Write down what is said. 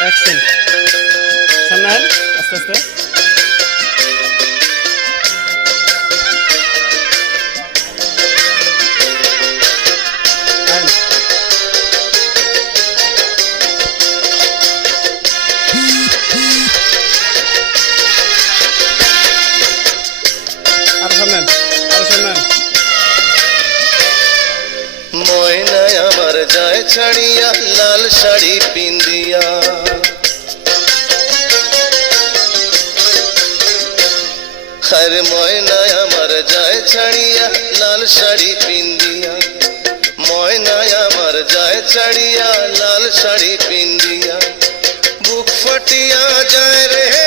Action. সামনে আন, আস্তে আস্তে। আন। আরো সামনে আন, আরো সামনে আন। ময়নায় আমার যায় ছাড়িয়া লাল শাড়ি পিন্দিয়া, আরে ময়নায় আমার যায় ছাড়িয়া লাল শাড়ি পিন্দিয়া, ময়নায় আমার যায় ছাড়িয়া লাল শাড়ি পিন্দিয়া, বুক ফাটিয়া যায় রে